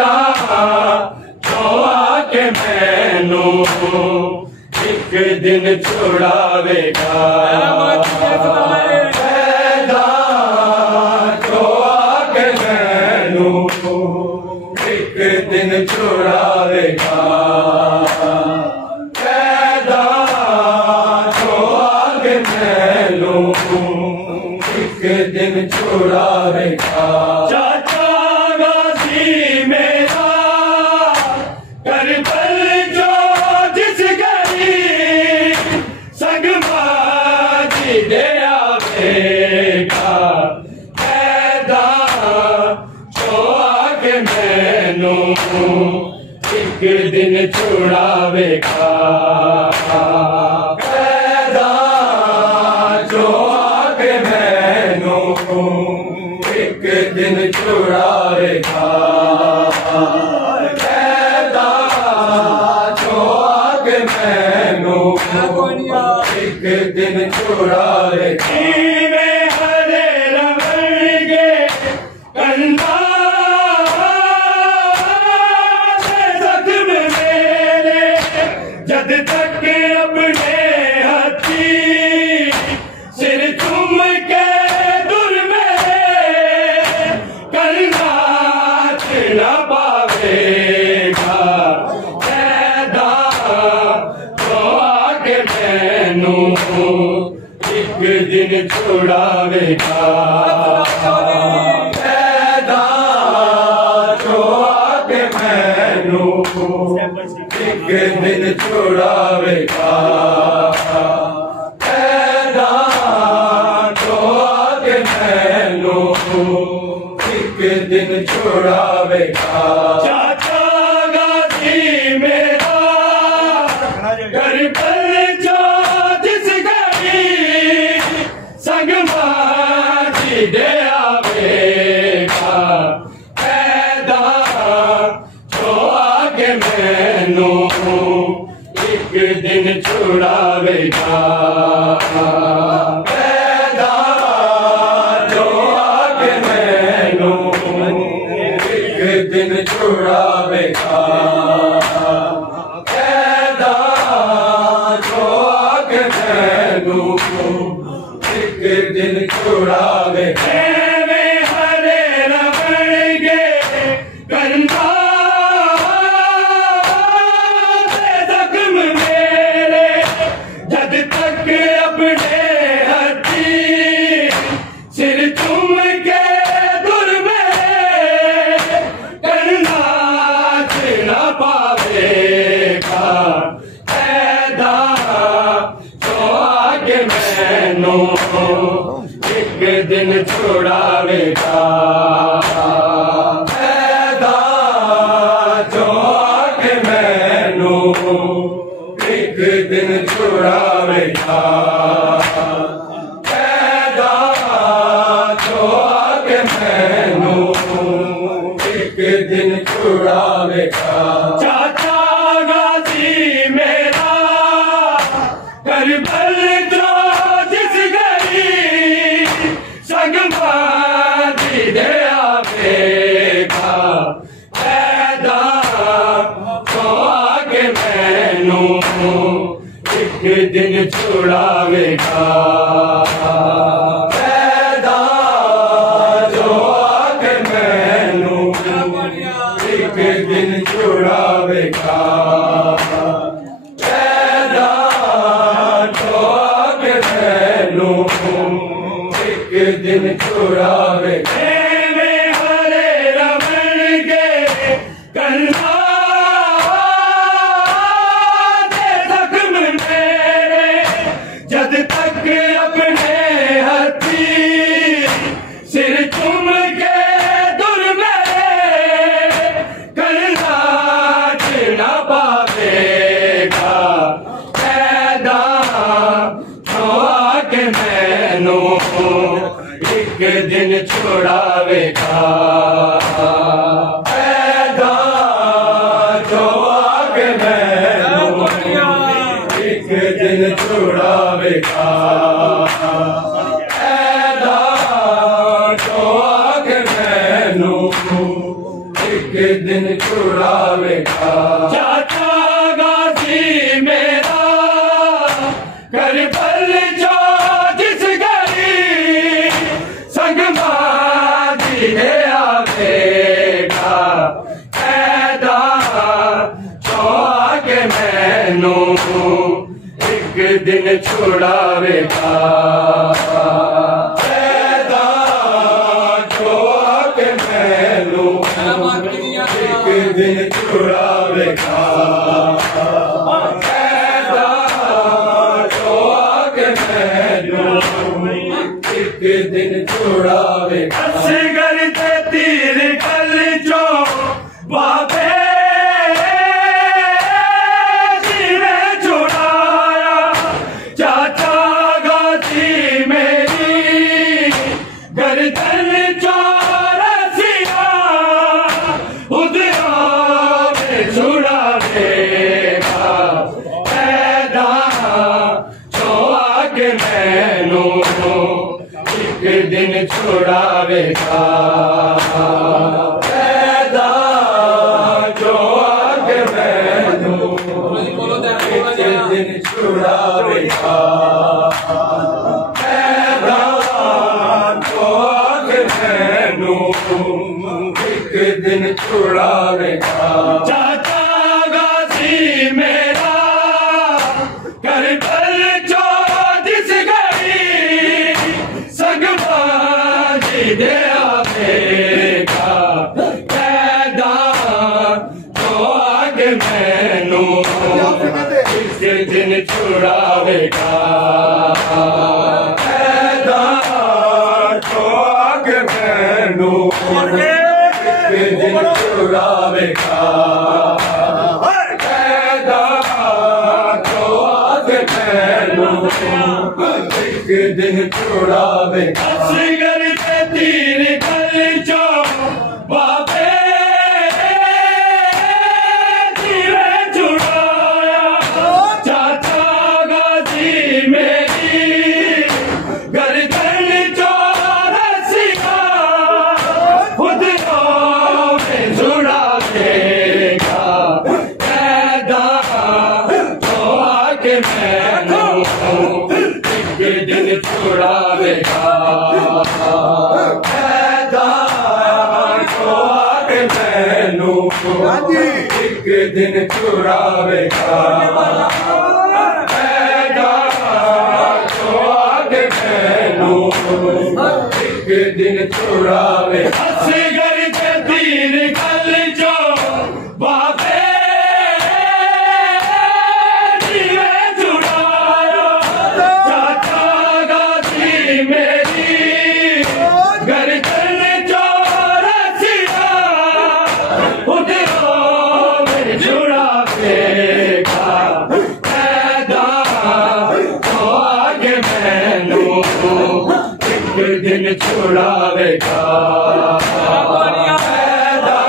पैदा जो आके मैनू एक दिन छुड़ावेगा। पैदा जो आके मैनू एक दिन छुड़ावेगा। पैदा जो आके मैनू एक दिन छुड़ावेगा। चाचा गाजी मेरा करबल जो जिस गली संग बाजी दे आवेगा। पैदा जो आके मैनू एक दिन छुड़ावेगा। पैदा जो आके मैनू एक दिन छुड़ावेगा। पैदा जो आके मैनू एक दिन छुड़ावेगा। हरे रवैये कंधा जख्म मेरे जद तक अपने हथी सिर चूम के दुर में करना न पावेगा। पैदा जो आके मैनू एक दिन छुड़ावेगा। पैदा जो आके मैनू एक दिन छुड़ावेगा। पैदा जो आके मैनू एक दिन छुड़ावेगा। चाचा गाजी मेरा करबल जो जिस गली संग बाजी दे आवेगा। पैदा जो आके मैनू एक दिन छुड़ावेगा। पैदा जो आके मैनू एक दिन छुड़ावेगा। पैदा जो आके मैनू एक दिन छुड़ावेगा। हरे रवैये कंधा जख्म मेरे जद तक अपने हथी सिर चूम के दुर में करना न पावेगा। पैदा जो आके मैनू एक दिन छुड़ावेगा। पैदा जो आके मैनू एक दिन छुड़ावेगा। पैदा जो आके मैनू एक दिन छुड़ावेगा। चाचा गाजी मेरा करबल जो जिस गली संग बाजी दे आवेगा। पैदा जो आके मैनू एक दिन छुड़ावेगा। पैदा जो आके मैनू एक दिन छुड़ावेगा। पैदा जो आके मैनू एक दिन छुड़ावेगा। हरे रवैये कंधा जख्म मेरे जद तक अपने हथी सिर चूम के दुर में करना न पावेगा। पैदा जो आके मैनू एक दिन छुड़ावेगा। पैदा जो आके मैनू एक दिन छुड़ावेगा। पैदा जो आके मैनू एक दिन छुड़ावेगा। चाचा गाजी मेरा करबल जो जिस घड़ी संग माजी दे आवेगा। पैदा जो आगे मैनू एक दिन छुड़ावेगा। पैदा जो आगे मैनू एक दिन छुड़ावेगा। पैदा जो आगे मैनू एक दिन छुड़ावेगा। असगर ते तीर कल जो बाबे गर्दन चौरसिया उदरा में छुड़ा देगा। पैदा जो आगे मैनू एक दिन छुड़ावेगा। पैदा जो आगे मैनू एक दिन छुड़ावेगा। एक दिन छुड़ावेगा। चाचा गाजी मेरा करबल जो जिस घड़ी संग बाजी दे आवेगा। पैदा जो आगे मैनू इस दिन छुड़ावेगा। पैदा जो आगे मैनू एक दिन छुड़ावेगा। पैदा जो आगे मैनू एक दिन छुड़ावेगा। असगर ते तीर कल जो बाबे तीरे छुड़ाया। चाचा गाजी मेरी गर्दन चौरसिया खुद छुड़ा देगा। पैदा जो आगे मैनू एक दिन छुड़ावेगा। पैदा जो आगे मैनू एक दिन छुड़ावेगा। पैदा जो आगे मैनू एक दिन छुड़ावेगा। असगर के तीर कल जो बाबे जीवे छुड़ाया। चाचा गाजी मेरी गर्दन चौरसिया उदरा में छुड़ा देगा। पैदा जो आगे मैनू एक दिन छुड़ावेगा। पैदा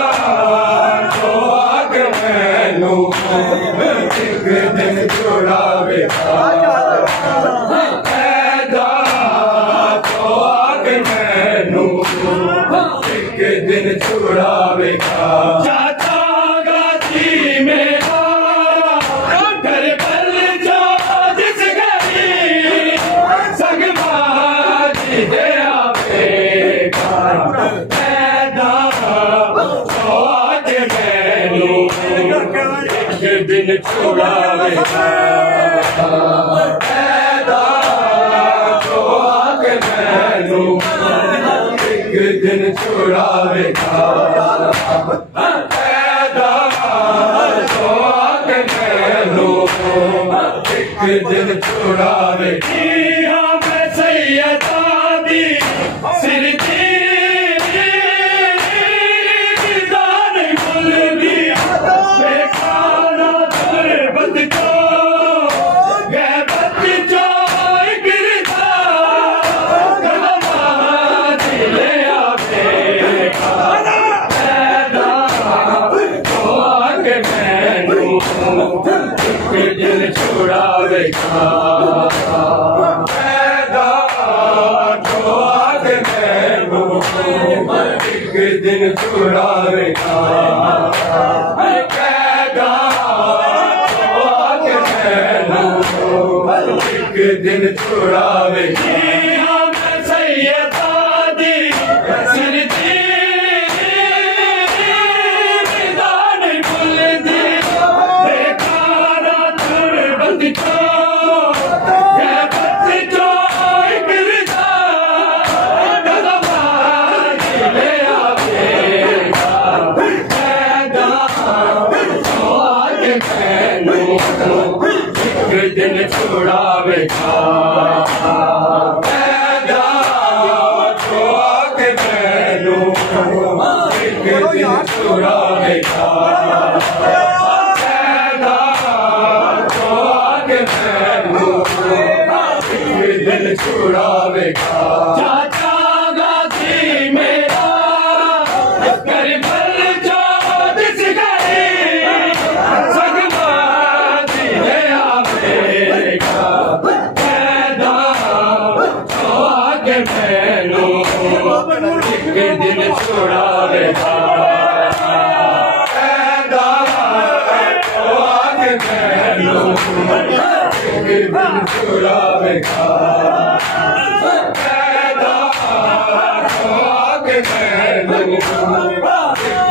जो आगे मैनू एक दिन छुड़ावेगा। पैदा जो आगे मैनू एक दिन छुड़ावेगा। चाचा गाजी मेरा करबल जो जिस घड़ी संग बाजी दे आवेगा। पैदा जो आगे मैनू एक दिन छुड़ावेगा। पैदा जो आगे मैनू एक दिन छुड़ावेगा। पैदा जो आगे मैनू एक दिन छुड़ावेगा। मैं सैयदा दी सिर दी दान गुल दिया। बेखाना गुरबत को गैबत जो गिरता कलमाज ले आवेगा। पैदा जो आगे मैनू एक दिन छुड़ावेगा। पैदा जो आगे मैनू एक दिन छुड़ावेगा। छुड़ावेगा कैदा तो आके मैनू एक दिन छुड़ावेगी हमें सैयदादी सिरदी निदान बुलदी बेकारा तुरबंद को ये बच्चे जो एक रिदा कदम ले आवेगा कैदा तो आके मैनू एक दिन छुड़ावेगा कैदा तो आके मैनू एक दिन छुड़ावेगा कैदा तो आके मैनू एक दिन छुड़ावेगा चाचा गाजी मेरा करबल जो दिस गई सगवादी ले आवेगा कैदा तो आके मैनू एक दिन छुड़ावेगा कैदा तो आके मैनू एक दिन छुड़ावेगा कैदा तो आके मैनू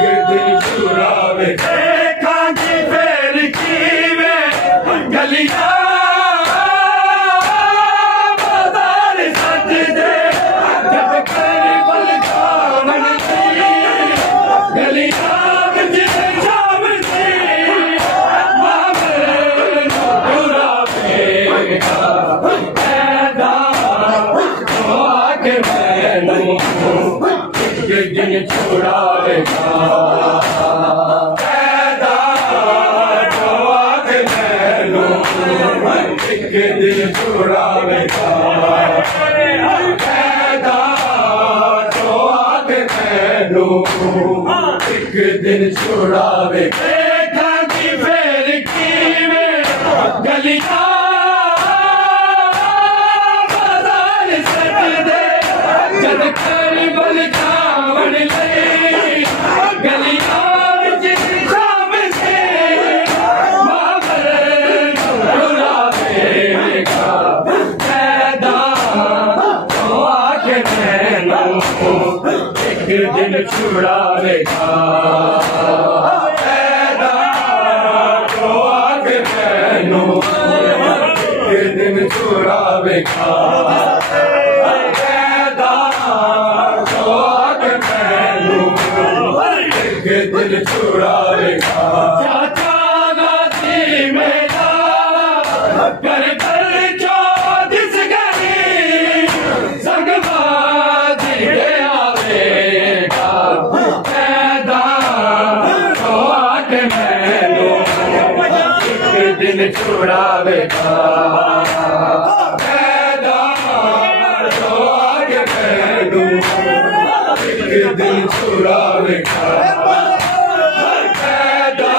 एक दिन छुड़ावेगा कांची फेर की में गलियां बाजार सज दे जब करबल जावन दी गलियां बिच शाम दी मामले छुड़ावेगा कैदा तो आके मैनू एक दिन छुड़ावेगा कैदा तो आके मैनू एक दिन छुड़ावेगा कैदा तो आके मैनू एक दिन छुड़ावेगा कांची फेर की में गलियां बाजार सज दे जद करबल जावन लई गलियां बिच शाम से मामले छुड़ावेगा कैदा तो आके मैनू एक दिन छुड़ावेगा कैदा तो आके मैनू एक दिन छुड़ावेगा कैदा तो आके मैनू एक दिन छुड़ावेगा चाचा गाजी मेरा करबल जो दिस गई सगवादी ले आवेगा कैदा तो आके मैनू एक दिन छुड़ावेगा कैदा तो आके मैनू एक दिन छुड़ावेगा कैदा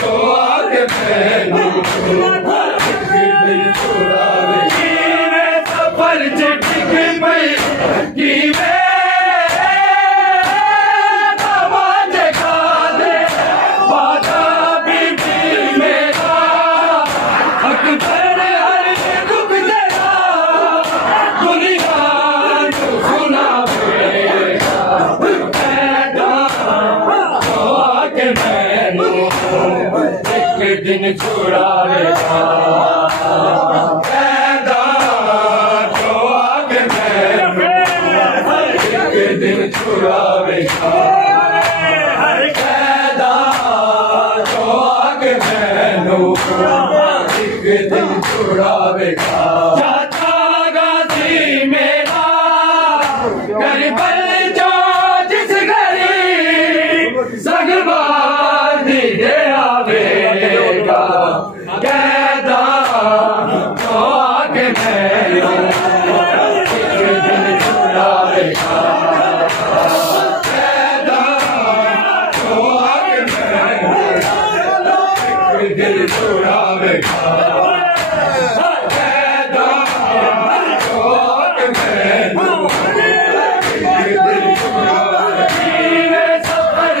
तो आके मैनू एक दिन छुड़ावेगा सफर चिट्ठी पई की वे दवाज खा दे बादा बीबी मेरा अकबर हर दुख तेरा दुनिया को सुनावेगा कैदा तो आके मैनू एक दिन छुड़ावेगा कैदा तो आके मैनू एक दिन छुड़ावेगा कैदा तो आके मैनू एक दिन छुड़ावेगा चाचा गाजी मेरा करबल जो जिस गई सगवादी ले आवेगा कैदा तो आके मैनू एक दिन छुड़ावेगा कैदा तो आके मैनू एक दिन छुड़ावेगा कैदा तो आके मैनू एक दिन छुड़ावेगा सफर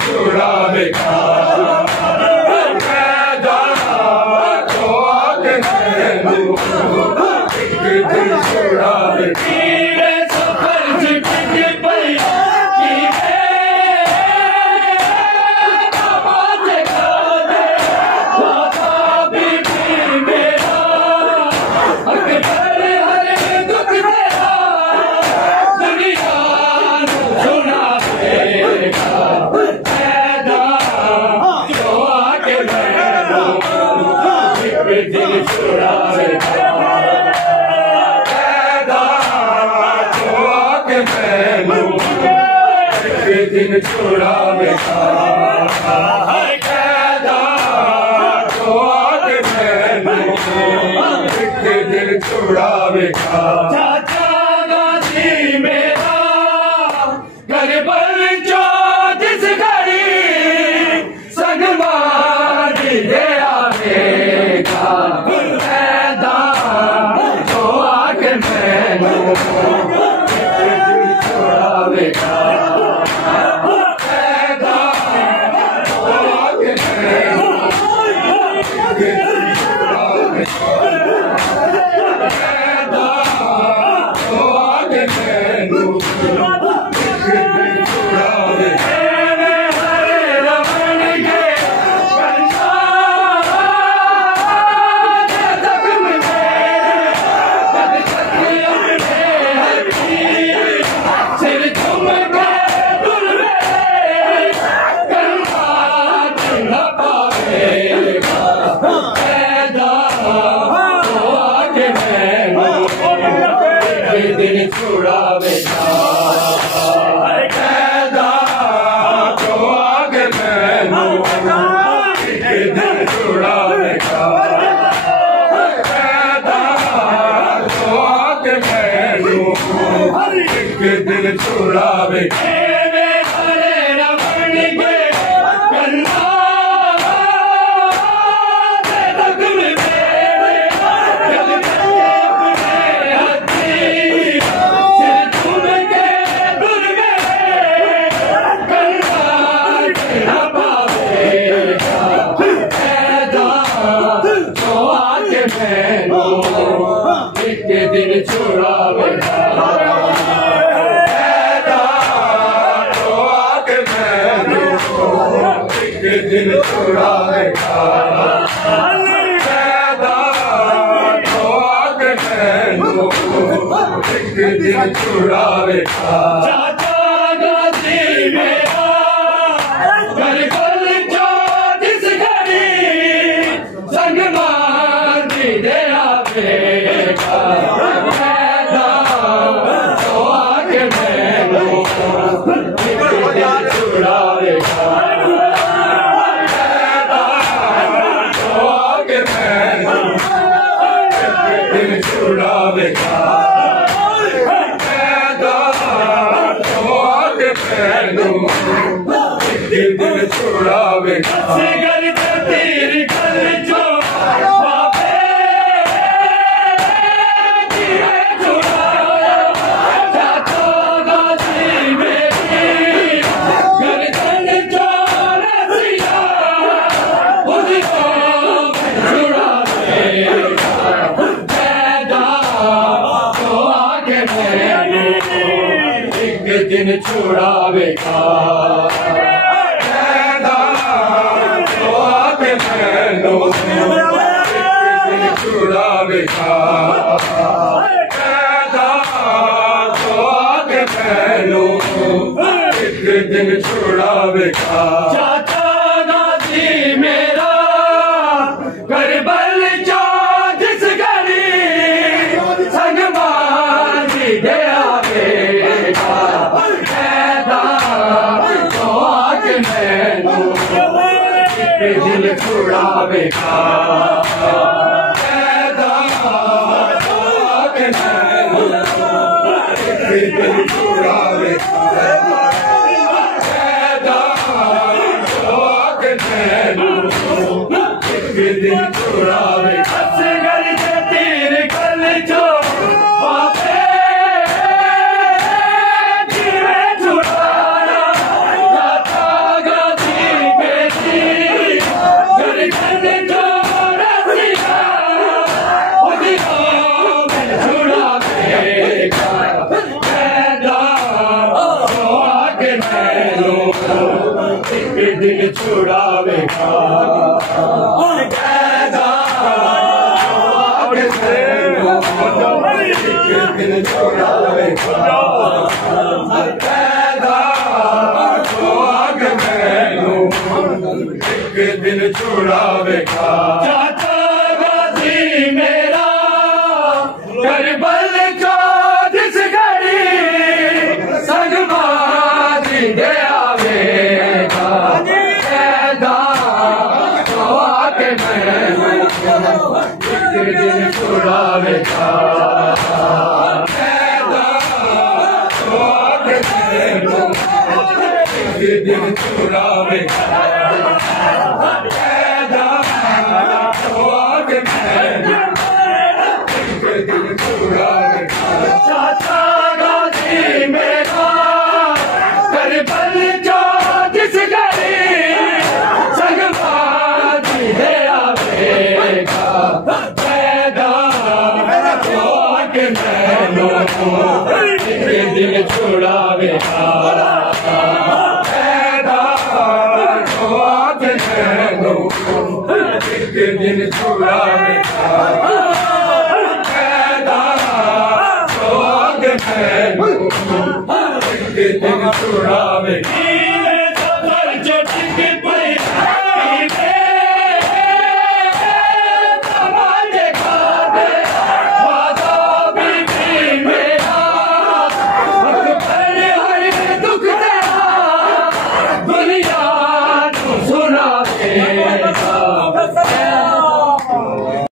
छुड़ावे छुड़ावे छुड़ावे चाचा गाजी मेरा घर पर जो जिस घड़ी संग मारी दे आवेगा पैदा तो आके मैनू छुड़ावेगा छुड़ावे तो आगे मैनू छुड़ावे तो आगे मैनू दिल छुड़ावे दिल छुड़ावे तो आगे मैनू दिल छुड़ावे तो आगे मैनू दिल छुड़ावे चाचा गाजी मेरा घर कोल जो जिस घड़ी संग मारी दे आवेगा तो आगे मैनू छुड़ावेगा तो आगे मैनू दिल छुड़ावेगा तो आगे मैनू दिल छुड़ावेगा तेरी गल जो दिन छुड़ावेगा तो आगे मैनू दिन छुड़ावेगा तो आगे मैनू दिन छुड़ावेगा चाचा गाजी मेरा घर बल जो जिस घड़ी संग मारी दे आवेगा तो आगे मैनू दिल छुड़ावेगा तो आगे मैनू दिल छुड़ावेगा तो आगे मैनू दिल छुड़ावेगा तीर गल जो मैनू एक दिन छुड़ावेगा कैदा एक दिन छुड़ावेगा कैदा मैनू एक दिन छुड़ावेगा चाचा गाजी मेरा करबल जो जिस घड़ी संगवादी दे आवेगा कैदा तो आके मैनू एक दिन छुड़ावेगा कैदा तो आके मैनू एक दिन छुड़ावेगा कैदा तो आके मैनू एक दिन छुड़ावेगा चाचा गाजी मेरा करबल जो जिस घड़ी संगवादी दे आवेगा कैदा तो आके मैनू एक दिन छुड़ावेगा कैदा तो आके मैनू एक दिन छुड़ावेगा कैदा तो आके मैनू एक दिन छुड़ावेगा